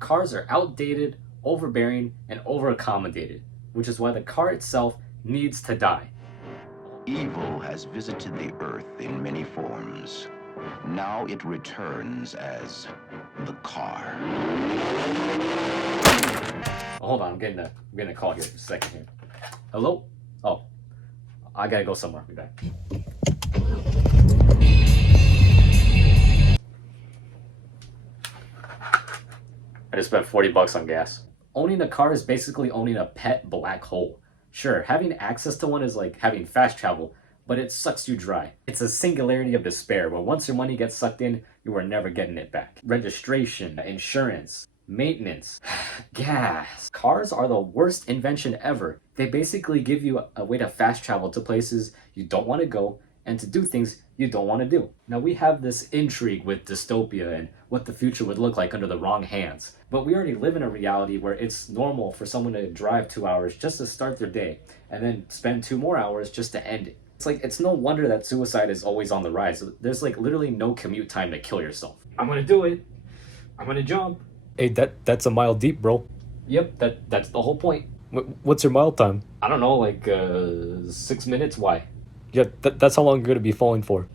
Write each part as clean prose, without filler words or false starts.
Cars are outdated, overbearing, and overaccommodated, which is why the car itself needs to die. Evil has visited the earth in many forms. Now it returns as the car. Oh, hold on, I'm getting a call here. Just a second here. Hello? Oh, I gotta go somewhere. Be back. I just spent $40 on gas. Owning a car is basically owning a pet black hole. Sure, having access to one is like having fast travel, but it sucks you dry. It's a singularity of despair where once your money gets sucked in, you are never getting it back. Registration, insurance, maintenance, gas. Cars are the worst invention ever. They basically give you a way to fast travel to places you don't want to go and to do things you don't want to do. Now we have this intrigue with dystopia and what the future would look like under the wrong hands. But we already live in a reality where it's normal for someone to drive 2 hours just to start their day and then spend 2 more hours just to end it. It's like, it's no wonder that suicide is always on the rise. There's like literally no commute time to kill yourself. I'm gonna do it. I'm gonna jump. Hey, that's a mile deep, bro. Yep, that's the whole point. What's your mile time? I don't know, like 6 minutes. Why? Yeah, that's how long you're gonna be falling for.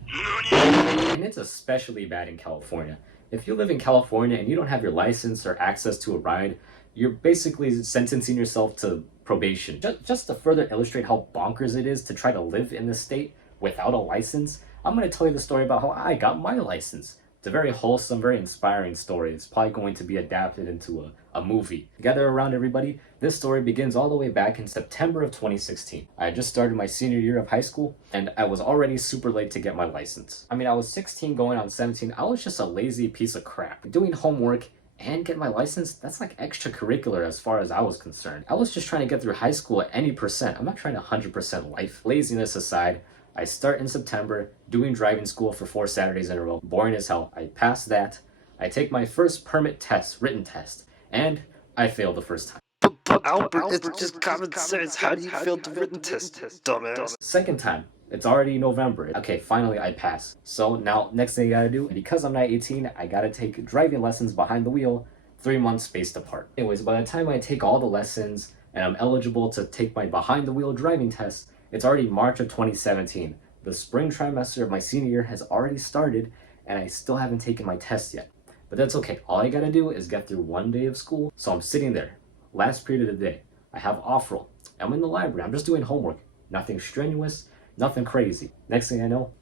And it's especially bad in California. If you live in California and you don't have your license or access to a ride, you're basically sentencing yourself to probation. Just to further illustrate how bonkers it is to try to live in this state without a license, I'm going to tell you the story about how I got my license. It's a very wholesome, very inspiring story. It's probably going to be adapted into a movie. Gather around, everybody. This story begins all the way back in September of 2016. I had just started my senior year of high school, and I was already super late to get my license. I mean, I was 16 going on 17. I was just a lazy piece of crap. Doing homework and get my license, that's like extracurricular as far as I was concerned. I was just trying to get through high school at any percent. I'm not trying to 100% life. Laziness aside, I start in September doing driving school for 4 Saturdays in a row. Boring as hell. I pass that. I take my first permit test, written test, and I failed the first time. But Albert, it's just common sense. How do you fail the written test, dumbass? Second time, it's already November. Okay, finally I pass. So now, next thing I gotta do, because I'm not 18, I gotta take driving lessons behind the wheel, 3 months spaced apart. Anyways, by the time I take all the lessons and I'm eligible to take my behind the wheel driving test, it's already March of 2017. The spring trimester of my senior year has already started, and I still haven't taken my test yet. But that's okay. All I gotta do is get through 1 day of school. So I'm sitting there, last period of the day. I have off roll. I'm in the library. I'm just doing homework. Nothing strenuous, nothing crazy. Next thing I know,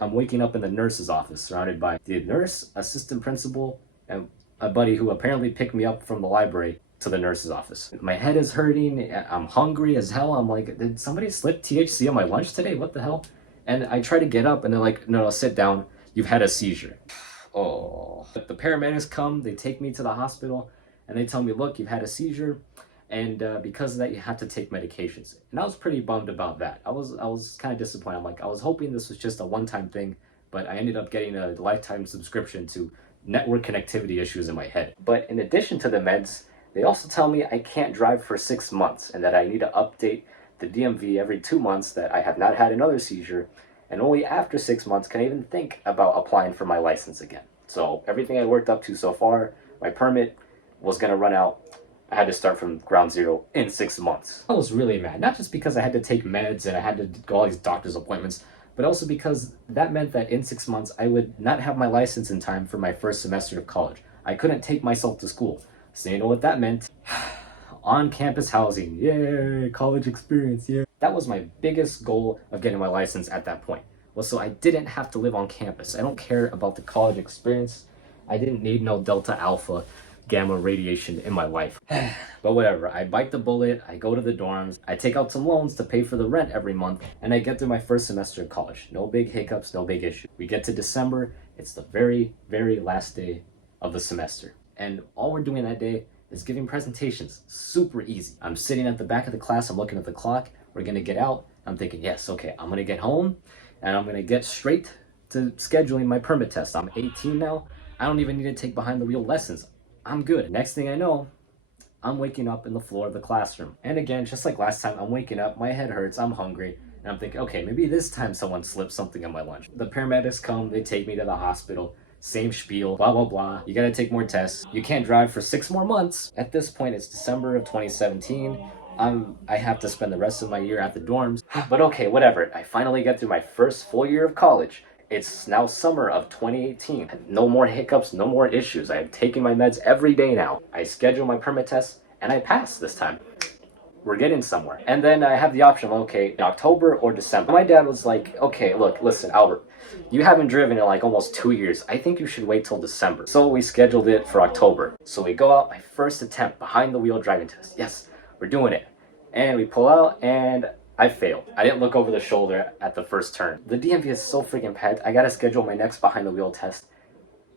I'm waking up in the nurse's office, surrounded by the nurse, assistant principal, and a buddy who apparently picked me up from the library to the nurse's office. My head is hurting. I'm hungry as hell. I'm like, did somebody slip THC on my lunch today? What the hell? And I try to get up, and they're like, no, sit down. You've had a seizure. Oh. But the paramedics come, they take me to the hospital, and they tell me, look, you've had a seizure, and because of that, you have to take medications. And I was pretty bummed about that. I was kind of disappointed. I'm like, I was hoping this was just a one-time thing, but I ended up getting a lifetime subscription to network connectivity issues in my head. But in addition to the meds, they also tell me I can't drive for 6 months and that I need to update the DMV every 2 months that I have not had another seizure, and only after 6 months can I even think about applying for my license again. So everything I worked up to so far, my permit was gonna run out. I had to start from ground zero in 6 months. I was really mad, not just because I had to take meds and I had to go all these doctor's appointments, but also because that meant that in 6 months I would not have my license in time for my first semester of college. I couldn't take myself to school. So you know what that meant? On-campus housing, yay, college experience, yeah. That was my biggest goal of getting my license at that point, was so I didn't have to live on campus. I don't care about the college experience. I didn't need no Delta Alpha gamma radiation in my life. But whatever, I bite the bullet, I go to the dorms, I take out some loans to pay for the rent every month, and I get through my first semester of college. No big hiccups, no big issue. We get to December, it's the very, very last day of the semester. And all we're doing that day is giving presentations. Super easy. I'm sitting at the back of the class, I'm looking at the clock, we're gonna get out. I'm thinking, yes, okay, I'm gonna get home, and I'm gonna get straight to scheduling my permit test. I'm 18 now, I don't even need to take behind the wheel lessons. I'm good. Next thing I know, I'm waking up in the floor of the classroom. And again, just like last time, I'm waking up, my head hurts, I'm hungry, and I'm thinking, okay, maybe this time someone slipped something in my lunch. The paramedics come, they take me to the hospital. same spiel, blah blah blah. You gotta take more tests. You can't drive for 6 more months. At this point, it's December of 2017. I have to spend the rest of my year at the dorms. But okay, whatever. I finally get through my first full year of college. It's now summer of 2018. No more hiccups, no more issues. I have taken my meds every day now. I schedule my permit tests and I pass this time. We're getting somewhere. And then I have the option of, okay, in October or December. My dad was like, okay, look, listen, Albert, you haven't driven in like almost 2 years. I think you should wait till December. So we scheduled it for October. So we go out, my first attempt, behind the wheel driving test. Yes, we're doing it. And we pull out and I failed. I didn't look over the shoulder at the first turn. The DMV is so freaking packed. I gotta schedule my next behind the wheel test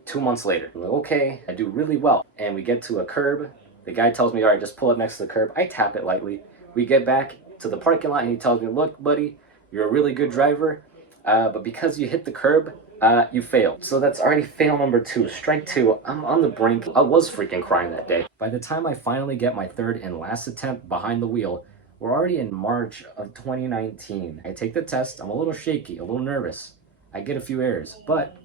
2 months later. I'm like, okay, I do really well. And we get to a curb. The guy tells me, all right, just pull up next to the curb. I tap it lightly. We get back to the parking lot and he tells me, look, buddy, you're a really good driver, but because you hit the curb, you failed. So that's already fail number 2. Strike 2. I'm on the brink. I was freaking crying that day. By the time I finally get my third and last attempt behind the wheel, we're already in March of 2019. I take the test. I'm a little shaky, a little nervous. I get a few errors, but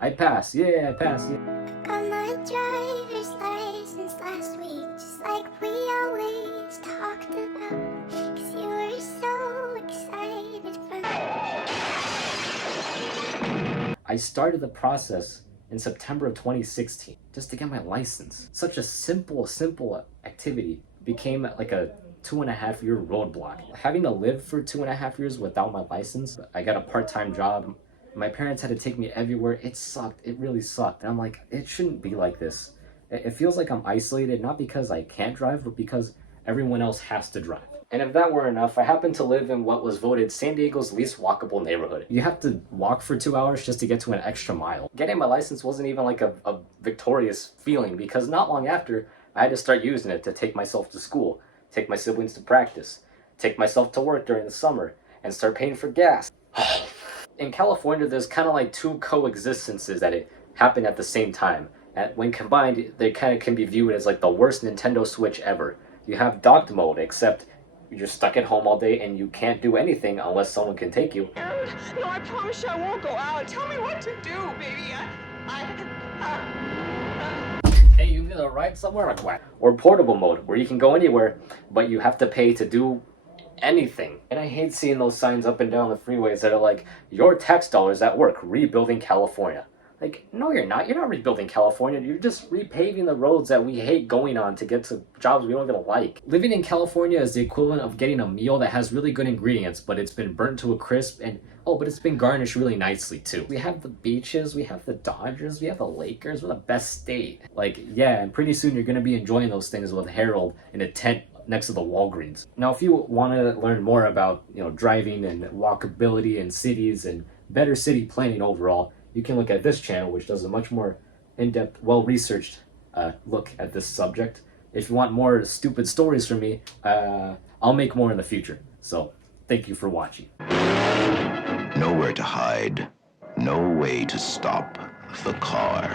I pass. Yeah, I pass. Yeah. Got my driver's license last week, just like we always talked about. 'Cause you were so excited for me. I started the process in September of 2016 just to get my license. Such a simple activity became like a 2.5 year roadblock. Having to live for 2.5 years without my license, I got a part-time job. My parents had to take me everywhere. It sucked. It really sucked. And I'm like, it shouldn't be like this. It feels like I'm isolated, not because I can't drive, but because everyone else has to drive. And if that were enough, I happen to live in what was voted San Diego's least walkable neighborhood. You have to walk for 2 hours just to get to an extra mile. Getting my license wasn't even like a victorious feeling, because not long after, I had to start using it to take myself to school, take my siblings to practice, take myself to work during the summer, and start paying for gas. In California, there's kind of like 2 coexistences that it happen at the same time. And when combined, they kind of can be viewed as like the worst Nintendo Switch ever. You have docked mode, except you're stuck at home all day and you can't do anything unless someone can take you. No, I promise you I won't go out. Tell me what to do, baby. Hey, you need a ride somewhere? Like what? Or portable mode, where you can go anywhere, but you have to pay to do anything. And I hate seeing those signs up and down the freeways that are like, your tax dollars at work, rebuilding California. Like, no, you're not. You're not rebuilding California. You're just repaving the roads that we hate going on to get to jobs we don't even like. Living in California is the equivalent of getting a meal that has really good ingredients, but it's been burnt to a crisp and, oh, but it's been garnished really nicely too. We have the beaches, we have the Dodgers, we have the Lakers. We're the best state. Like, yeah, and pretty soon you're going to be enjoying those things with Harold in a tent next to the Walgreens. Now, if you want to learn more about, driving and walkability in cities and better city planning overall, you can look at this channel, which does a much more in-depth, well-researched look at this subject. If you want more stupid stories from me, I'll make more in the future. So, thank you for watching. Nowhere to hide, no way to stop the car.